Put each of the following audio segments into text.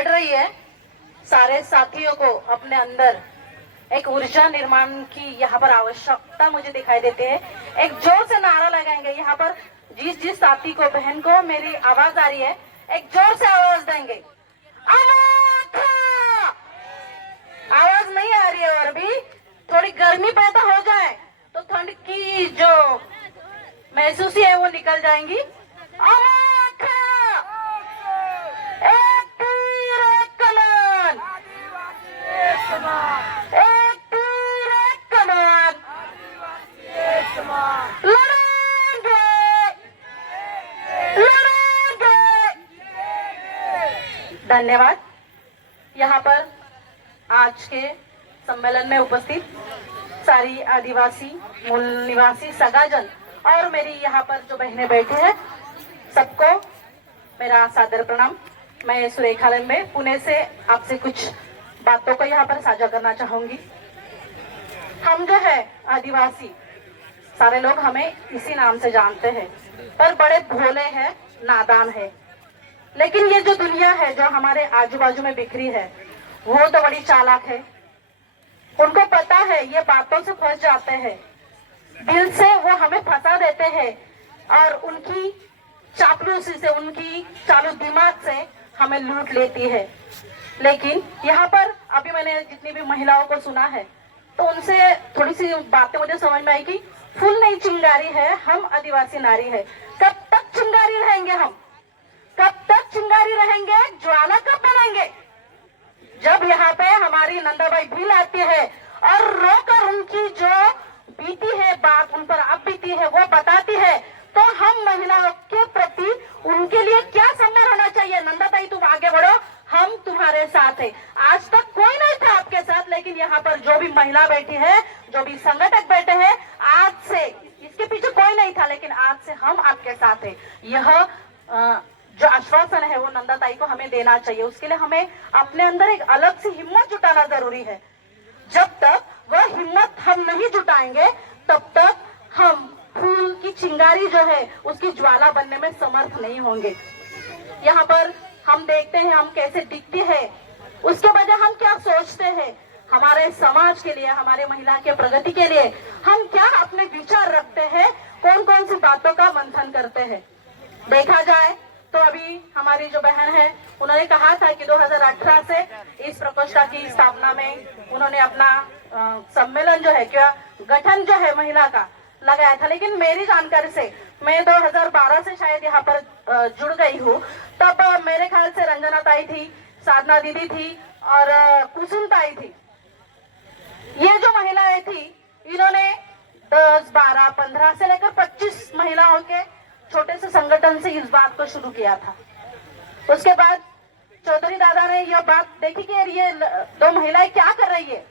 बढ़ रही है, सारे साथियों को अपने अंदर एक ऊर्जा निर्माण की यहाँ पर आवश्यकता मुझे दिखाई देती है। एक जोर से नारा लगाएंगे यहाँ पर। जिस जिस साथी को, बहन को मेरी आवाज आ रही है, एक जोर से आवाज देंगे। अनोखा! आवाज नहीं आ रही है और भी थोड़ी गर्मी पैदा हो जाए तो ठंड की जो महसूसी है वो निकल जाएंगी। अनोखा! एक तीर एक कमान, एक तीर एक कमान, लड़ेंगे, लड़ेंगे। धन्यवाद। यहाँ पर आज के सम्मेलन में उपस्थित सारी आदिवासी, मूल निवासी, सगाजन और मेरी यहाँ पर जो बहनें बैठी हैं, सबको मेरा सादर प्रणाम। मैं सुरेखालय में पुणे से आपसे कुछ बातों को यहाँ पर साझा करना चाहूंगी। हम जो है आदिवासी, सारे लोग हमें इसी नाम से जानते हैं, पर बड़े भोले हैं, नादान है। लेकिन ये जो दुनिया है जो हमारे आजू बाजू में बिखरी है, वो तो बड़ी चालाक है। उनको पता है, ये बातों से फंस जाते हैं, दिल से वो हमें फंसा देते हैं और उनकी चापलूसी से, उनकी चालू दिमाग से हमें लूट लेती है। लेकिन यहाँ पर अभी मैंने जितनी भी महिलाओं को सुना है तो उनसे थोड़ी सी बातें मुझे समझ में आई कि फूल नहीं चिंगारी है, हम आदिवासी नारी है। कब तक चिंगारी रहेंगे हम? कब तक चिंगारी रहेंगे? ज्वाला कब बनेंगे? जब यहाँ पे हमारी नंदाबाई भील आती है और रोकर उनकी जो बीती है बात, उन पर अब बीती है, वो बताती है, तो हम महिलाओं के प्रति उनके लिए क्या सम्मान होना चाहिए? नंदाबाई तुम आगे बढ़ो, हम तुम्हारे साथ है। आज तक कोई नहीं था आपके साथ, लेकिन यहाँ पर जो भी महिला बैठी है, जो भी संगठक बैठे हैं, आज से इसके पीछे कोई नहीं था, लेकिन आज से हम आपके साथ है। यह जो आश्वासन है वो नंदाताई को हमें देना चाहिए। उसके लिए हमें अपने अंदर एक अलग सी हिम्मत जुटाना जरूरी है। जब तक वह हिम्मत हम नहीं जुटाएंगे, तब तक हम फूल की चिंगारी जो है उसकी ज्वाला बनने में समर्थ नहीं होंगे। यहाँ पर हम देखते हैं हम कैसे दिखते हैं, उसके बजाय हम क्या सोचते हैं, हमारे समाज के लिए, हमारे महिला के प्रगति के लिए हम क्या अपने विचार रखते हैं, कौन कौन सी बातों का मंथन करते हैं। देखा जाए तो अभी हमारी जो बहन है, उन्होंने कहा था कि 2018 से इस प्रकोष्ठ की स्थापना में उन्होंने अपना सम्मेलन जो है, क्या गठन जो है महिला का लगाया था। लेकिन मेरी जानकारी से मैं 2012 से शायद यहाँ पर जुड़ गई हूँ। तब मेरे ख्याल से रंजना ताई थी, साधना दीदी थी और कुसुम ताई थी। ये जो महिलाएं थी, इन्होंने 10, 12, 15 से लेकर 25 महिलाओं के छोटे से संगठन से इस बात को शुरू किया था। उसके बाद चौधरी दादा ने यह बात देखी कि ये दो महिलाएं क्या कर रही है,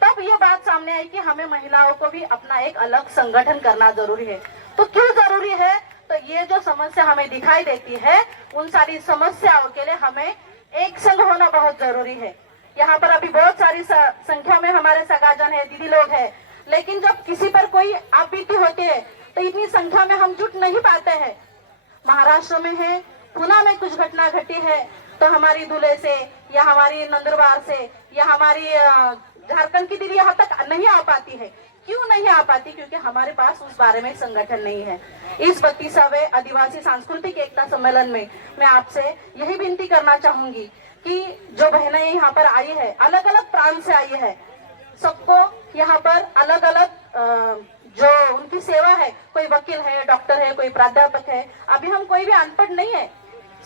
तब ये बात सामने आई कि हमें महिलाओं को भी अपना एक अलग संगठन करना जरूरी है। तो क्यों जरूरी है? तो ये जो समस्या हमें दिखाई देती है, उन सारी समस्याओं के लिए हमें एक संग होना बहुत जरूरी है। यहाँ पर अभी बहुत सारी संख्या में हमारे सगाजन है, दीदी लोग है, लेकिन जब किसी पर कोई आपबीती होती है तो इतनी संख्या में हम जुट नहीं पाते हैं। महाराष्ट्र में है, पुणे में कुछ घटना घटी है तो हमारी धुले से या हमारी नंदुरबार से या हमारी झारखंड की दीदी यहाँ तक नहीं आ पाती है। क्यों नहीं आ पाती? क्योंकि हमारे पास उस बारे में संगठन नहीं है। इस 32वें आदिवासी सांस्कृतिक एकता सम्मेलन में मैं आपसे यही विनती करना चाहूंगी कि जो बहनें यहाँ पर आई है, अलग अलग प्रांत से आई है, सबको यहाँ पर अलग अलग जो उनकी सेवा है, कोई वकील है, डॉक्टर है, कोई प्राध्यापक है, अभी हम कोई भी अनपढ़ नहीं है,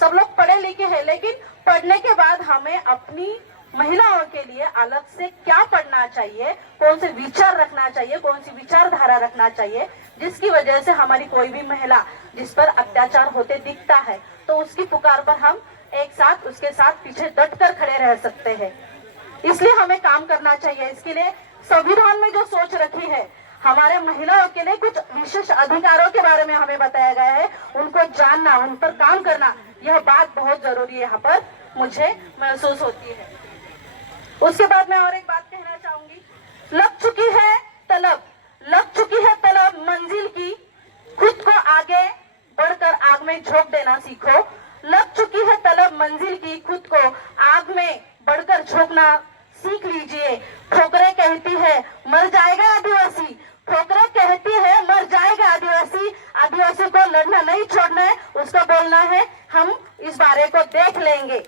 सब लोग पढ़े लिखे हैं। लेकिन पढ़ने के बाद हमें अपनी महिलाओं के लिए अलग से क्या पढ़ना चाहिए, कौन से विचार रखना चाहिए, कौन सी विचारधारा रखना चाहिए, जिसकी वजह से हमारी कोई भी महिला जिस पर अत्याचार होते दिखता है तो उसकी पुकार पर हम एक साथ उसके साथ पीछे डट कर खड़े रह सकते हैं। इसलिए हमें काम करना चाहिए। इसके लिए संविधान में जो सोच रखी है, हमारे महिलाओं के लिए कुछ विशेष अधिकारों के बारे में हमें बताया गया है, उनको जानना, उन पर काम करना, यह बात बहुत जरूरी है, यहाँ पर मुझे महसूस होती है। उसके बाद मैं और एक बात कहना चाहूंगी। लग चुकी है तलब, लग चुकी है तलब मंजिल की, खुद को आगे बढ़कर आग में झोंक देना सीखो। लग चुकी है तलब मंजिल की, खुद को अपना सीख लीजिए। ठोकरें कहती है मर जाएगा आदिवासी, ठोकरें कहती है मर जाएगा आदिवासी। आदिवासी को लड़ना नहीं छोड़ना है, उसको बोलना है हम इस बारे को देख लेंगे।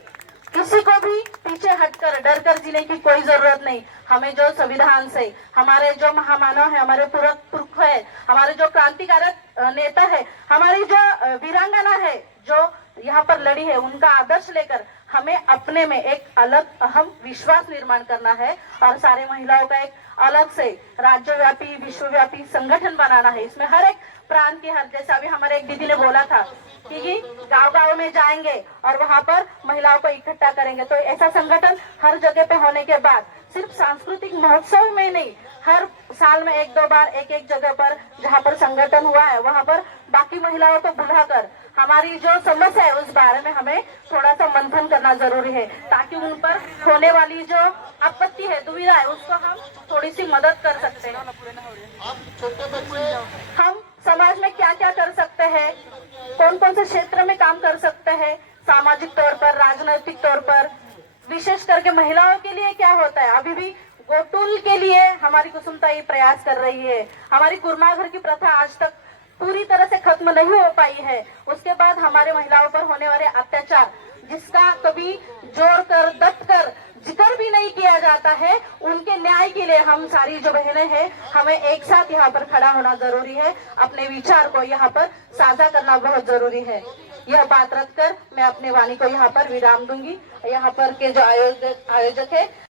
किसी को भी पीछे हटकर डर कर जीने की कोई जरूरत नहीं। हमें जो संविधान से हमारे जो महामानव है, हमारे पुरख है, हमारे जो क्रांतिकारक नेता है, हमारी जो वीरांगना है जो यहाँ पर लड़ी है, उनका आदर्श लेकर हमें अपने में एक अलग अहम विश्वास निर्माण करना है और सारे महिलाओं का एक अलग से राज्यव्यापी विश्वव्यापी संगठन बनाना है। इसमें हर एक प्रांत के हर, जैसे अभी हमारे एक दीदी ने बोला था कि गांव-गांव में जाएंगे और वहां पर महिलाओं को इकट्ठा करेंगे। तो ऐसा संगठन हर जगह पे होने के बाद सिर्फ सांस्कृतिक महोत्सव में नहीं, हर साल में एक दो बार एक एक जगह पर जहाँ पर संगठन हुआ है वहां पर बाकी महिलाओं को बुलाकर हमारी जो समस्या है उस बारे में हमें थोड़ा सा मंथन करना जरूरी है, ताकि उन पर होने वाली जो आपत्ति है, दुविधा है, उसको हम थोड़ी सी मदद कर सकते हैं। हम समाज में क्या क्या कर सकते हैं, कौन कौन से क्षेत्र में काम कर सकते हैं, सामाजिक तौर पर, राजनीतिक तौर पर, विशेष करके महिलाओं के लिए क्या होता है। अभी भी गोटुल के लिए हमारी कुसुमता ये प्रयास कर रही है। हमारी कुर्मा घर की प्रथा आज तक पूरी तरह से खत्म नहीं हो पाई है। उसके बाद हमारे महिलाओं पर होने वाले अत्याचार, जिसका कभी जोर कर दब कर जिक्र भी नहीं किया जाता है, उनके न्याय के लिए हम सारी जो बहनें हैं, हमें एक साथ यहाँ पर खड़ा होना जरूरी है। अपने विचार को यहाँ पर साझा करना बहुत जरूरी है। यह बात रखकर मैं अपने वाणी को यहाँ पर विराम दूंगी। यहाँ पर के जो आयोजक है